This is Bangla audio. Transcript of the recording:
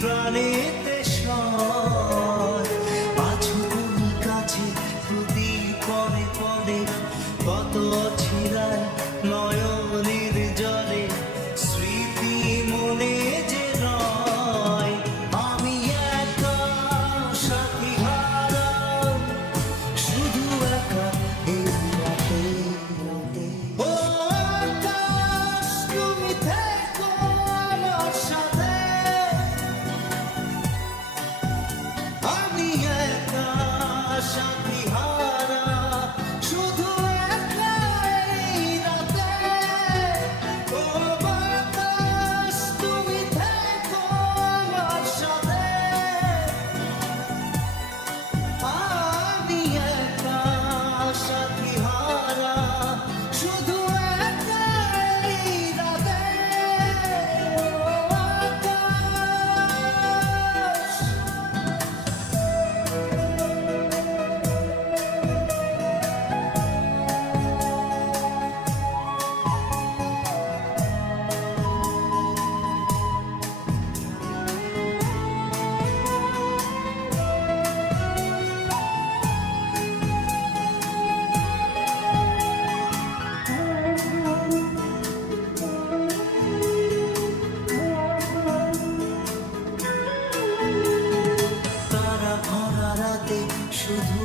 প্রাণেতে সয়। আছো তুমি কাছে প্রতি পদে পদে, কত ছিড়ায় নয়নের জলে, স্মৃতি মনে যে রয়। আমি একা সাথী হারা, শুধু একা এই রাতে রাতে। ও আকাশ, তুমি থেকো আমার সাথে, আমি একা সাথী হারা, শুধু একা এই রাতে। ও বাতাস, তুমি থেকো আমার সাথে, আমি একা সাথী হারা, শুধু একা এই রাতে। ও আকাশ। তারা ভরা রাতে শুধু